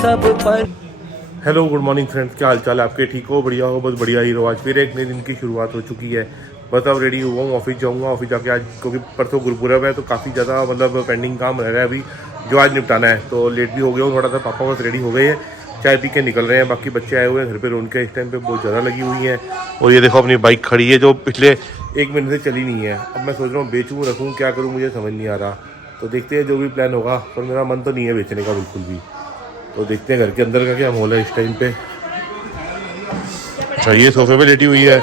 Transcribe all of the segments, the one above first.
सब पर। Hello good morning friends, क्या हाल चाल है आपके? ठीक हो? बढ़िया हो? बस बढ़िया ही रहो। आज फिर एक नए दिन की शुरुआत हो चुकी है। बस अब रेडी हुआ हूँ, ऑफिस जाऊँगा। ऑफिस जाके आज क्योंकि परसों गुरुपुरब है तो काफ़ी ज़्यादा मतलब पेंडिंग काम रह रहा है अभी जो आज निपटाना है। तो लेट भी हो गया हूँ थोड़ा सा। पापा बस रेडी हो गए हैं, चाय पी के निकल रहे हैं। बाकी बच्चे आए हुए हैं घर पे, रौनक इस टाइम पे बहुत ज़्यादा लगी हुई हैं। और ये देखो अपनी बाइक खड़ी है जो पिछले 1 महीने से चली नहीं है। अब मैं सोच रहा हूँ बेचूँ रखूँ, क्या करूँ मुझे समझ नहीं आ रहा। तो देखते हैं जो भी प्लान होगा, पर मेरा मन तो नहीं है बेचने का बिल्कुल भी। तो देखते हैं घर के अंदर का क्या माहौल है इस टाइम पे। अच्छा ये सोफे पे लेटी हुई है,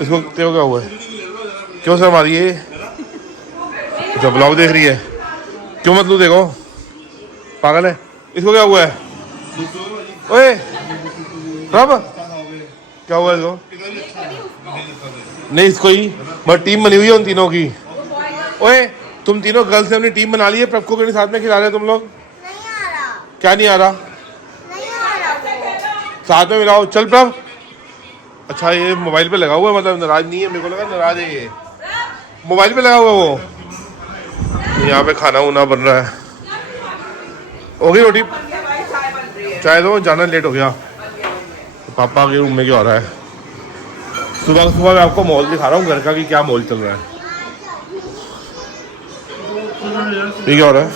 इसको क्या हुआ है? क्यों सर हमारी ये अच्छा ब्लॉग देख रही है? क्यों मतलब देखो पागल है, इसको क्या हुआ है? ओए रब क्या हुआ इसको? नहीं इसको ही, बट टीम बनी हुई है उन तीनों की। ओए तुम तीनों गर्ल्स ने अपनी टीम बना ली है, प्रभ को क्यों साथ में खिला रहे हो तुम लोग? नहीं आ रहा। क्या नहीं आ रहा? नहीं आ रहा। साथ में मिलाओ, चल प्रभ। अच्छा ये मोबाइल पे लगा हुआ है, मतलब नाराज नहीं है? मेरे को लगा नाराज है। ये मोबाइल पे लगा हुआ है वो। यहाँ पे खाना उना बन रहा है। हो गई रोटी? चाय दो, जाना लेट हो गया। तो पापा के रूम में क्या हो रहा है? सुबह सुबह मैं आपको मॉल दिखा रहा हूँ घर का कि क्या मॉल चल रहा है। ये क्या हो रहा है?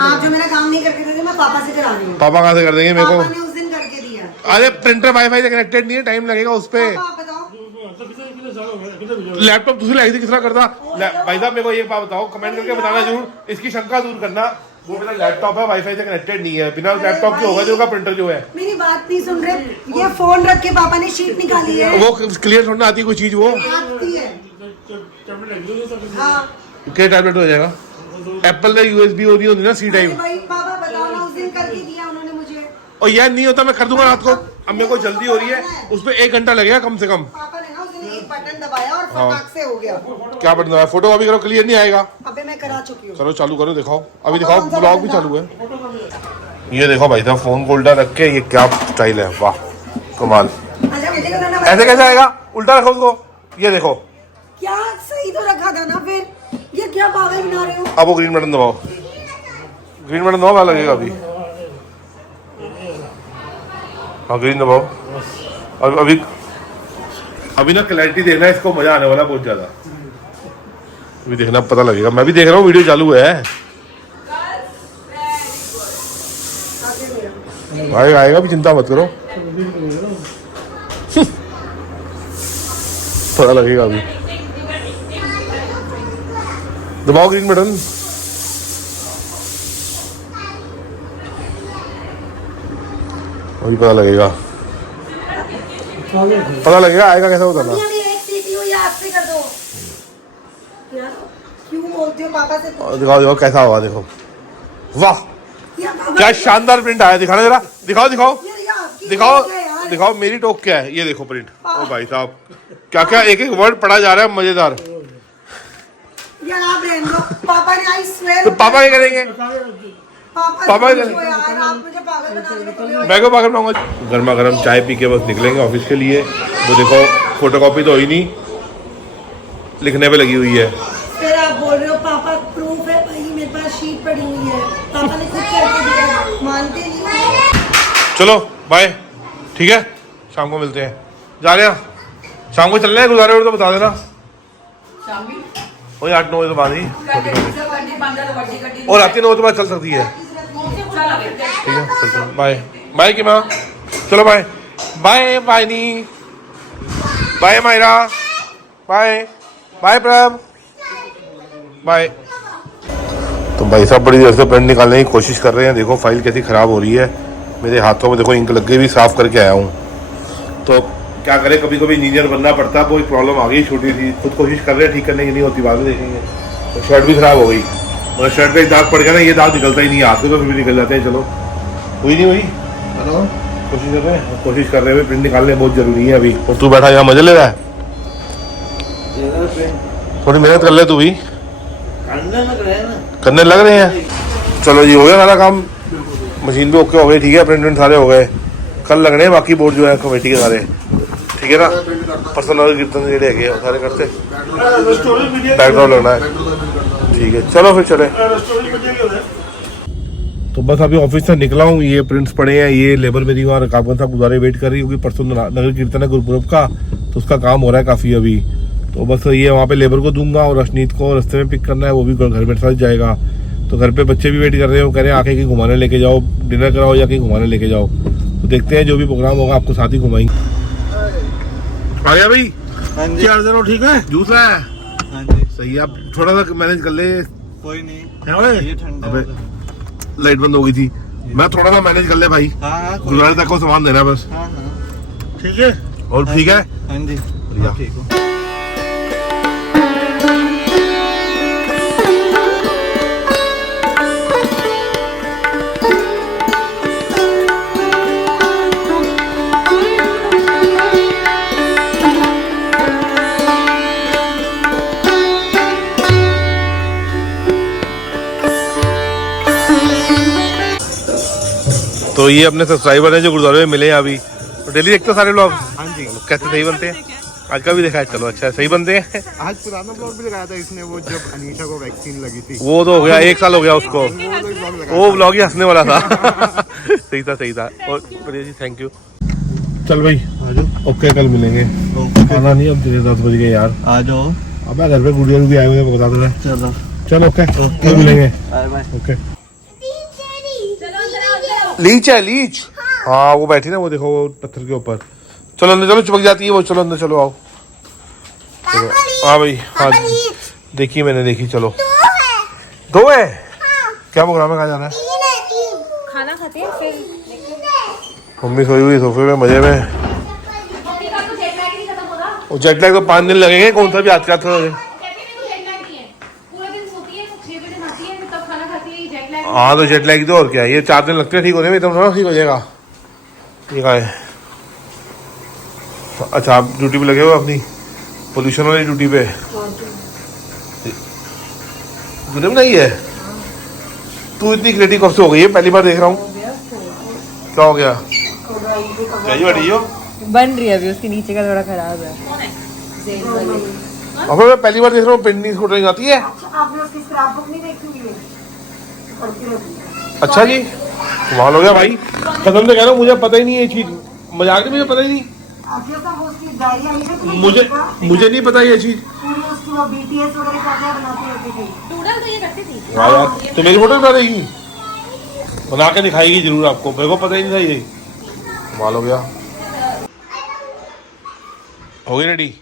आप जो मेरा काम नहीं करके देते, मैं पापा से करा रही हूँ। पापा कहाँ से कर देंगे मेरे को? पापा ने उस दिन करके दिया। अरे प्रिंटर वाईफाई से कनेक्टेड नहीं है, टाइम लगेगा उस पे। आप बताओ। लैपटॉप दूसरी लाई थी, किस तरह करता? भाई साहब मेरे को एक बात बताओ, कमेंट करके बताना जरूर, इसकी शंका दूर करना। वो मेरा लैपटॉप है, वाईफाई से कनेक्टेड नहीं है। बिना लैपटॉप के होगा जो का प्रिंटर जो है। मेरी बात नहीं सुन रहे। ये फोन रख के पापा ने शीट निकाली है। वो क्लियर थोड़ा आती है कोई चीज, वो आती है। हाँ क्या टैबलेट हो जाएगा? एप्पल में यूएसबी हो रही होती ना, सी टाइप। भाई पापा बताओ ना, उस दिन करके दिया उन्होंने मुझे। और यार नहीं होता मैं कर दूंगा रात को। अब मेरे को जल्दी हो रही है, उस पर 1 घंटा लगेगा कम से कम। पापा ने ना उस दिन एक बटन दबाया और फटाक से हो गया। क्या बटन दबाया? फोटो कॉपी करो, क्लियर नहीं आएगा। अबे मैं करा चुकी हूँ। चलो चालू करो, दिखाओ अभी, दिखाओ ब्लॉग भी चालू है। ये देखो भाई साहब फोन को उल्टा रख के, ये क्या स्टाइल है, वाह कमाल। अच्छा मुझे बताना, ऐसे कैसे आएगा? उल्टा रखो उसको, ये देखो। क्या सही तो रखा था ना, फिर ये क्या पागल बना रहे हो? अब वो ग्रीन बटन दबाओ, ग्रीन बटन दबाओ, क्या लगेगा अभी? हाँ ग्रीन दबाओ। अब अभी ना क्लैरिटी देखना, इसको मजा आने वाला बहुत ज्यादा। अभी देखना पता लगेगा। मैं भी देख रहा हूँ, वीडियो चालू है भाई, आएगा भी, चिंता मत करो। पता लगेगा अभी। दबाओ ग्रीन बटन। अभी पता लगेगा, पता लगेगा, आएगा कैसा होता ना। एक सीटी हुई, आप से कर दो यार। क्यों बोलते हो पापा से? दिखाओ दिखाओ कैसा होगा, देखो वाह या पापा क्या शानदार प्रिंट आया। दिखाना जरा, दिखाओ दिखाओ यार, ये आपकी दिखाओ टोक है यार। दिखाओ मेरी टोक क्या है। ये देखो प्रिंट। ओ भाई साहब क्या क्या एक एक वर्ड पढ़ा जा रहा है, मजेदार। यार आप रहने दो। पापा ने आई स्वेयर। तो पापा क्या करेंगे? पापा यार, आप मुझे पागल बना रहे हो। मैं को पागल बनाऊंगा? गर्मा गर्म चाय पी के बस निकलेंगे ऑफिस के लिए। वो देखो फोटोकॉपी तो हुई नहीं, लिखने पे लगी हुई है। फिर आप बोल रहे हो पापा प्रूफ है भाई, मेरे पास शीट पड़ी हुई है, पापा ने खुद करके दिया, मानते नहीं। चलो बाय, ठीक है शाम को मिलते हैं। जा रहे हैं शाम को, चलना है गुरुद्वारे और तो बता देना। वही 8-9 बजे तो बाद ही, और रात 9 बजे बाद चल सकती है। ठीक है चलते हैं। बाय बाय की माँ, चलो बाय बाय। बाय नी, बाय मायरा, बाय बाय प्रभ, बाय। तो भाई साहब बड़ी देर से प्रिंट निकालने की कोशिश कर रहे हैं। देखो फाइल कैसी ख़राब हो रही है मेरे हाथों में। देखो इंक लग गई, भी साफ़ करके आया हूँ। तो क्या करें, कभी कभी इंजीनियर बनना पड़ता है। कोई प्रॉब्लम आ गई छोटी सी, खुद कोशिश कर रहे हैं ठीक करने की, नहीं होती बाद में देखेंगे। तो शर्ट भी ख़राब हो गई, और शर्ट पे एक दाग पड़ गया ना, ये दाग निकलता ही नहीं, हाथ से तो फिर भी निकल जाते हैं। चलो हुई नहीं हुई, हेलो कोशिश कर रहे हैं प्रिंट निकालने बहुत ज़रूरी है अभी। और तू बैठा यहाँ मजे ले रहा है, थोड़ी मेहनत कर ले तू भी, करने लग रहे हैं। चलो जी हो गया सारा काम, मशीन भी ओके हो गई, ठीक है प्रिंट सारे हो गए। कल लगने हैं बाकी बोर्ड जो है कमेटी के सारे, ठीक है ना। पर्सनल कीर्तन जेडे है सारे करते, बैकग्राउंड लगना है, ठीक है। चलो फिर चले। तो बस अभी ऑफिस से निकला हूँ, ये प्रिंट्स पड़े हैं, ये लेबर मेरी वहाँ रकाबगंज साहब गुजारे वेट कर रही है क्योंकि परसों नगर कीर्तन है गुरुपुरब का, तो उसका काम हो रहा है काफ़ी अभी। तो बस ये वहाँ पे लेबर को दूंगा और रशनीत को रास्ते में पिक करना है, वो भी घर मेरे साथ जाएगा। तो घर पे बच्चे भी वेट कर रहे हैं, वो कह रहे हैं आके कहीं घुमाने लेके जाओ, डिनर कराओ या कहीं घुमाने लेके जाओ। तो देखते हैं जो भी प्रोग्राम होगा आपको साथ ही घुमाएंगे। आ गया भाई? हाँ जी। क्या अर्जन हो? ठीक है, जूस है? हाँ जी। सही है, आप थोड़ा सा मैनेज कर ले। कोई नहीं, है ये ठंडा अबे, है। लाइट बंद हो गई थी, मैं थोड़ा सा मैनेज कर ले भाई। हाँ गुरुद्वारे तक को सामान देना है बस। हाँ ठीक है, और ठीक है? हाँ जी, बढ़िया। ठीक हो। तो ये अपने सब्सक्राइबर हैं जो गुरुद्वारे में मिले हैं अभी, तो डेली देखते हो सारे लोग? हाँ जी। कैसे सही बनते हैं? आज का भी देखा है, चलो अच्छा है, सही बनते हैं। आज पुराना ब्लॉग भी लगाया था इसने, वो जब अनीशा को वैक्सीन लगी थी। वो तो हो गया, 1 साल हो गया उसको, वो ब्लॉग ही हंसने वाला था। सही था, सही था। और प्रिया जी थैंक यू। चल भाई ओके, कल मिलेंगे। आना नहीं अब, 10 बज गए यार। आ जाओ। अब घर पे गुड़िया भी आए हुए हैं, बता दो। चलो चलो ओके, कल मिलेंगे। Bye bye. ओके। लीच है, लीच। हाँ वो बैठी ना, वो देखो वो पत्थर के ऊपर। चलो अंदर चलो, चिपक जाती है वो। चलो अंदर चलो, आओ। चलो हाँ भाई, हाँ देखी मैंने, देखी। चलो 2 है। क्या प्रोग्राम है, कहाँ जाना है? खाना खाते हैं फिर मम्मी सोई हुई सोफे में मजे में। वो जेट लैग तो 5 दिन लगेंगे, कौन सा भी आज का था। हाँ तो जेट लैग तो और क्या है, ये 4 दिन लगते हैं ठीक होने में, तो ठीक हो जाएगा। ये का है? अच्छा आप ड्यूटी पे लगे हो अपनी पोल्यूशन वाली ड्यूटी पे? तूने बनाई है? तू इतनी क्रिएटिव कब से हो गई है? पहली बार देख रहा हूँ। क्या हो गया? चाहिए बैठी हो? बन रही है अभी, उसके नीचे का थोड़ा खराब है। अब मैं पहली बार देख रहा हूँ पेंटिंग स्कूटरिंग आती है। आपने उसकी स्क्रैप बुक नहीं देखी हुई है? अच्छा जी, कमाल हो गया भाई, कसम से कह रहा हूँ, मुझे पता ही नहीं है ये चीज, मजाक नहीं, मुझे पता ही नहीं। मुझे नहीं पता ये चीज। वाह यार, तो मेरी फोटो बना देगी, बना के दिखाएगी जरूर आपको, मेरे को पता ही नहीं था ये। कमाल हो गया। हो गई रेडी?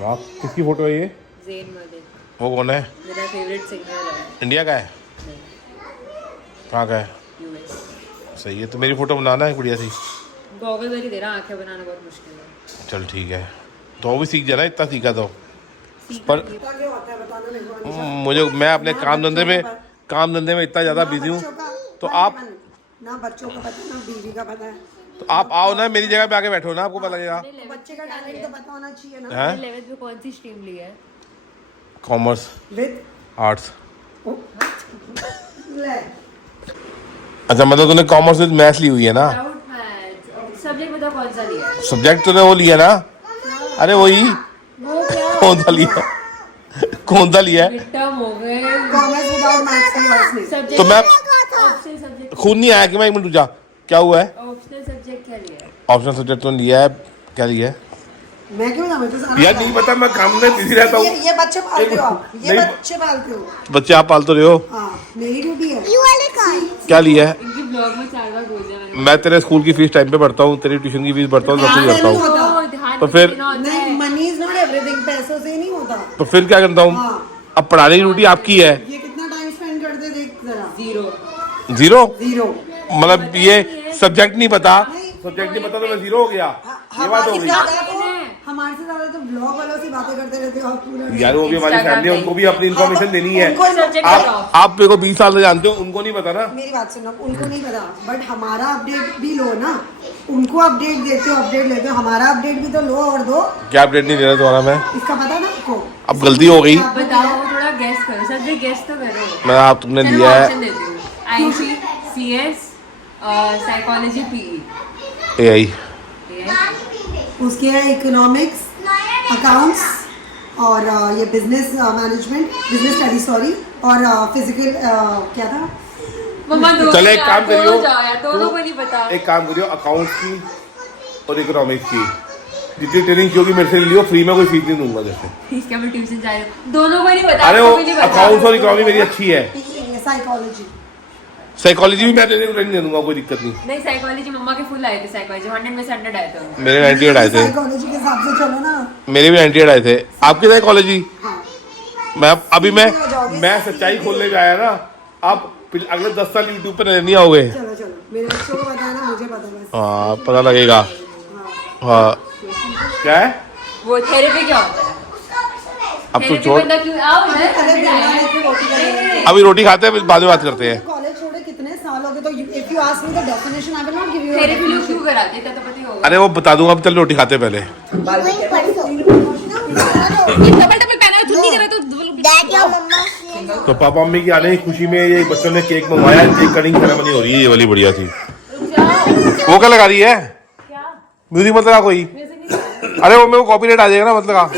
वाह, किसकी फोटो है ये? ज़ेन मलिक, वो कौन है? मेरा फेवरेट सिंगर है। इंडिया का है? कहाँ का है? यूएस। सही है, तो मेरी फोटो बनाना है बढ़िया सी। गॉगल वाली दे रहा, आंखें बनाना बहुत मुश्किल है। चल ठीक है, तो वो भी सीख जाना, इतना सीखा तो। पर मुझे, मैं अपने काम धंधे में इतना ज़्यादा बिजी हूँ, तो आप ना बच्चों का पता ना बीवी का पता है, तो आप आओ ना मेरी जगह पे, आके बैठो ना, आपको पता लगेगा। बच्चे का टैलेंट तो पता होना चाहिए ना। हैं? 11th में कौन सी स्ट्रीम ली है? Commerce with arts. ले अच्छा मतलब तूने कॉमर्स विद मैथ्स ली हुई है ना? सब्जेक्ट बताओ कौन सा लिया है? सब्जेक्ट तूने वो लिया ना? अरे वही, वो क्या? कौन सा लिया? कौन सा लिया है? मिड टर्म हो गए। कॉमर्स विदाउट मैथ्स की बात नहीं। सब्जेक्ट तो मैं ऑप्शनल सब्जेक्ट, खून नहीं आया कि मैं 1 मिनट रुक जा, क्या हुआ है? ऑप्शनल सब्जेक्ट क्या लिया है? ऑप्शनल सब्जेक्ट तो लिया है, क्या लिया है? मैं क्यों ना, मैं तो सारा यार नहीं पता, मैं काम में बिजी रहता हूँ। ये बच्चे पालते हो आप, ये नहीं। बच्चे पालते हो। बच्चे आप पालते रहे हो? हाँ मेरी ड्यूटी है। क्या लिया है? इनकी ब्लॉग में 4 बार बोल दिया मैंने। मैं तेरे स्कूल की फीस टाइम पे भरता हूँ, तेरी ट्यूशन की फीस भरता हूँ, सब कुछ भरता हूँ। तो ध्यान तो में फिर- देना होता नहीं, है। मनी इज नॉट एवरीथिंग, पैसों से ही नहीं होता। तो फिर क्या करता हूँ? हाँ। अब पढ़ाने की ड्यूटी आपकी है। ये कितना टाइम स्पेंड करते देख जरा। 0। जीरो? जीरो। मतलब ये सब्जेक्ट नहीं पता, सब्जेक्ट नहीं पता तो मैं जीरो हो गया, ये बात हो गई। हमारे से ज्यादा तो ब्लॉग वालों से बातें करते रहते हो आप पूरा। यार वो भी हमारी फैमिली है, उनको भी अपनी इन्फॉर्मेशन देनी है। उनको सब्जेक्ट आप मेरे को 20 साल से जानते हो, उनको नहीं पता ना। मेरी बात सुनो, उनको नहीं पता, बट हमारा अपडेट भी लो ना। उनको अपडेट देते हो, अपडेट लेते हो, हमारा अपडेट भी तो लो और दो। क्या अपडेट नहीं देना तुम्हारा मैं? इसका पता ना आपको? अब गलती हो गई। बताओ, थोड़ा गेस करो, सब्जेक्ट गेस तो करो। मैं आप तुमने चलो लिया मैं है ऑप्शन देती हूँ। IC, CS, psychology, PE. AI। उसके है इकोनॉमिक्स, अकाउंट्स और ये business management, business study sorry, और फिजिकल क्या था, मम्मा दोनों चलो एक काम करियो, जाओ यार, दोनों को नहीं पता। एक काम करियो, अकाउंट्स की और इकोनॉमिक्स की जितनी ट्रेनिंग जो कि मेरे से लियो, फ्री में कोई फीस नहीं दूंगा जैसे। इसका मैं ट्यूशन जा रही हूँ, दोनों को नहीं पता। अरे वो मुझे पता। अकाउंट्स और इकोनॉमी मेरी अच्छी है, साइकोलॉजी साइकोलॉजी भी मैं ट्रेनिंग दे दूंगा, कोई दिक्कत नहीं। नहीं साइकोलॉजी मम्मा के फुल आए थे, साइकोलॉजी 100 में से 100 आए थे। मेरे 98 आए थे, साइकोलॉजी के हिसाब से चलो ना। मेरे भी 98 आए थे। आपकी साइकोलॉजी मैं सच्चाई खोलने में आया ना, आप अगले 10 साल यूट्यूब पे नहीं आओगे। चलो चलो, मेरे बच्चों को पता है ना, मुझे पता बस। हाँ पता लगेगा। हाँ क्या है वो थेरेपी क्या होता है? अब तो छोड़, अरे बिरला लेके रोटी करेंगे। अभी रोटी खाते हैं, बाद में बात करते हैं। कॉलेज छोड़े कितने साल हो गए, तो if you ask me the definition I will not give you. Therapy लोग क्यों कराते हैं तो पता ही होगा। अरे वो बता दूंगा, अब चल रोटी खाते हैं पहले। तो पापा मम्मी की आने की खुशी में ये बच्चों ने केक मंगवाया, केक कटिंग सेरेमनी हो रही है, ये वाली बढ़िया थी। वो क्या लगा रही है? म्यूजिक मत लगा कोई। अरे वो मेरे को कॉपीराइट आ जाएगा ना, मत लगा।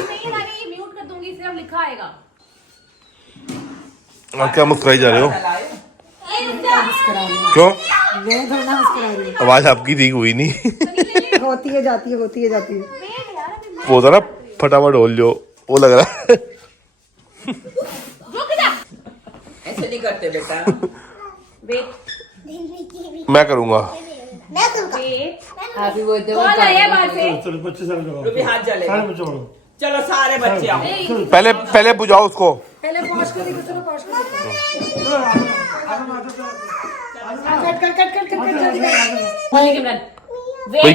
क्या मुस्कुराई जा रहे हो? क्यों? मैं थोड़ा मुस्कुरा रही हूँ। आवाज आपकी ठीक हुई नहीं। होती है जाती है, होती है जाती है। वो था ना फटाफट ढोल, जो वो लग रहा है। ऐसे नहीं करते बेटा। मैं करूंगा। Happy birthday. रूबी हाथ जले। चलो सारे बच्चे आओ। पहले बुझाओ उसको। पहले पॉज कर दिखो, चलो पॉज कर दिखो। कट भाई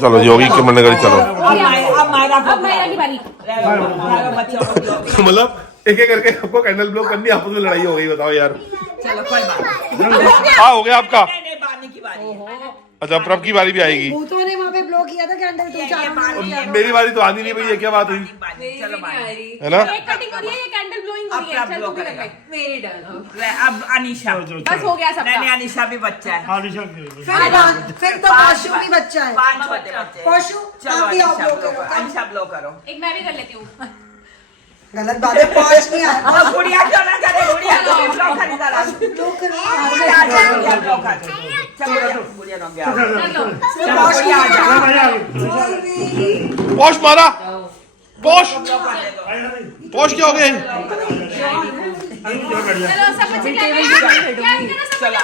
चलो जी, होगी कि मन करी, चलो। अब मायरा की बारी। बच्चों को दो। मतलब एक एक करके आपको कैंडल ब्लो करनी, आपस में लड़ाई हो गई, बताओ यार। चलो कोई बात हाँ हो गया आपका। नहीं, बानी की बारी है। अच्छा प्रभ की बारी भी आएगी। भूतों ने वहाँ पे ब्लो किया था कैंडल, तुम चारों ने। मेरी बारी तो आनी नहीं भाई, ये क्या बात हुई चलो बारी। है ना? कटिंग हो रही है, ये कैंडल ब्लोइंग हो रही है। अब blow करेगा। मेरी टर्न। अब अनीशा। बस हो गया सबका। नहीं अनीशा भी बच्चा है। फिर तो पशु भी बच्चा है। 5 छोटे बच्चे। पशु चलो आप भी आओ, अनीशा blow ब्लो करो। करो। अनीशा ब्लो करो। एक मैं भी कर लेती हूँ। गलत बात है, पॉज नहीं आया। और गुड़िया क्यों ना करे? गुड़िया को भी ब्लो खरीदा रहा। ब्लो करो। गुड़िया आ जा, गुड़िया ब्लो कर। चलो गुड़िया रो गया। चलो गुड़िया आ जा। पॉश मारा, पॉश ब्लो कर दे दो। पॉश क्या हो गए? चलो सब बच्चे क्या करें? चलो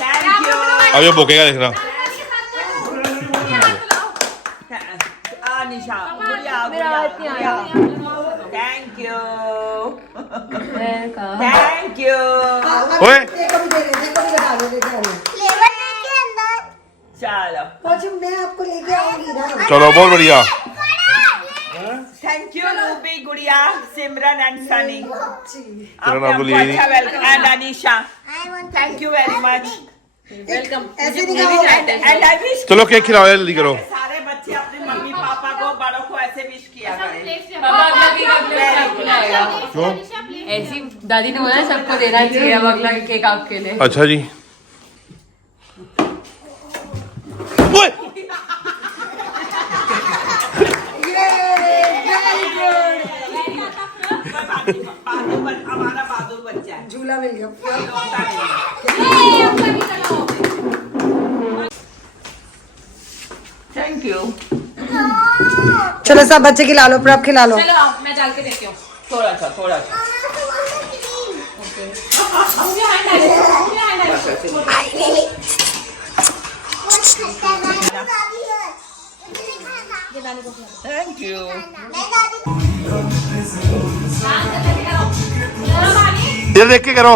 थैंक यू। अब ये बोकेगा देखना। अनीशा गुड़िया थैंक यू थैंक यू। ओए देखो भी दे रहे, देखो भी बता दो, लेके आ रहे हैं। चलो पहुंचो, मैं आपको लेके आऊंगी ना। चलो बहुत बढ़िया। थैंक यू रूबी, गुड़िया, सिमरन एंड सनी। सिमरन आपको लिए नहीं। अच्छा welcome and Anisha thank you very much. Welcome. ऐसे नहीं कहोगे। एंड आई विश चलो केक खिलाओ, जल्दी करो। सारे बच्चे अपने मम्मी पापा को बड़ों को ऐसे विश किया करें। पापा अगला केक आपको आएगा। क्यों? ऐसी दादी ने बोला सबको देना चाहिए, अब अगला केक आपके लिए। अच्छा जी। ओए हमारा बहादुर बच्चा है। झूला मिल गया। Thank you. चलो सब बच्चे खिला लो, प्रभ खिला लो। चलो आओ, मैं डाल के देती हूँ। थोड़ा सा मुझे हैंड डालिए, मुझे हैंड डालिए। Thank you. इधर देख के करो।